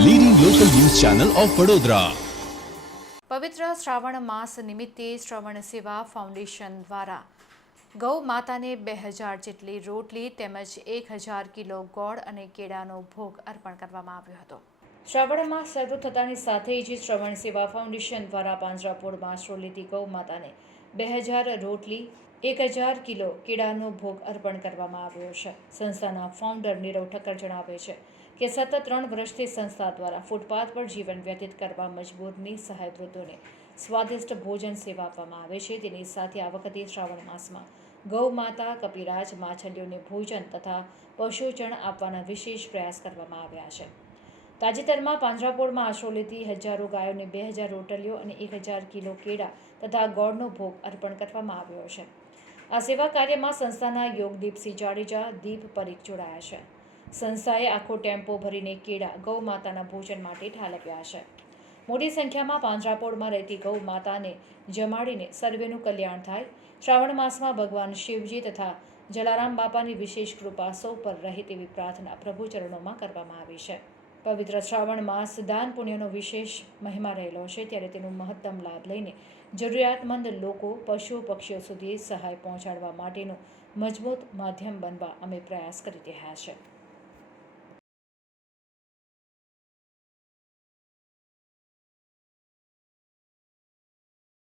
Channel of Vadodara પવિત્ર શ્રાવણ માસ નિમિત્તે શ્રવણ સેવા ફાઉન્ડેશન દ્વારા ગૌ માતાને બે હજાર જેટલી રોટલી તેમજ એક હજાર કિલો ગોળ અને કેળાનો ભોગ અર્પણ કરવામાં આવ્યો હતો. શ્રાવણ માસ શરૂ થતાની સાથે જ શ્રવણ સેવા ફાઉન્ડેશન દ્વારા પાંજરાપોળમાં શ્રોલીતી ગૌ માતાને બે હજાર રોટલી, એક હજાર કિલો કેળાનો ભોગ અર્પણ કરવામાં આવ્યો છે. સંસ્થાના ફાઉન્ડર નીરવ ઠક્કર જણાવે છે કે સતત ત્રણ વર્ષથી સંસ્થા દ્વારા ફૂટપાથ પર જીવન વ્યતીત કરવા મજબૂરની સહાય વૃદ્ધોને સ્વાદિષ્ટ ભોજન સેવા આપવામાં આવે છે. તેની સાથે આ વખતે શ્રાવણ માસમાં ગૌ માતા, કપિરાજ, માછલીઓને ભોજન તથા પશુચણ આપવાના વિશેષ પ્રયાસ કરવામાં આવ્યા છે. તાજેતરમાં પાંજરાપોળમાં આશરોલીથી હજારો ગાયોને બે હજાર રોટલીઓ અને એક હજાર કિલો કેળા તથા ગોળનો ભોગ અર્પણ કરવામાં આવ્યો છે. આ સેવા કાર્યમાં સંસ્થાના યોગદીપસિંહ જાડેજા, દીપ પરીખ જોડાયા છે. સંસ્થાએ આખો ટેમ્પો ભરીને કેળા ગૌ માતાના ભોજન માટે ઠાલવ્યા છે. મોટી સંખ્યામાં પાંજરાપોળમાં રહેતી ગૌ માતાને જમાડીને સર્વેનું કલ્યાણ થાય, શ્રાવણ માસમાં ભગવાન શિવજી તથા જલારામ બાપાની વિશેષ કૃપા સૌ પર રહે તેવી પ્રાર્થના પ્રભુ ચરણોમાં કરવામાં આવી છે. પવિત્ર શ્રાવણ માસ દાન પુણ્યનો વિશેષ મહિમા રહેલો છે, ત્યારે તેનો મહત્તમ લાભ લઈને જરૂરિયાતમંદ લોકો પશુઓ પક્ષીઓ સુધી સહાય પહોંચાડવા માટેનું મજબૂત માધ્યમ બનવા અમે પ્રયાસ કરી રહ્યા છે.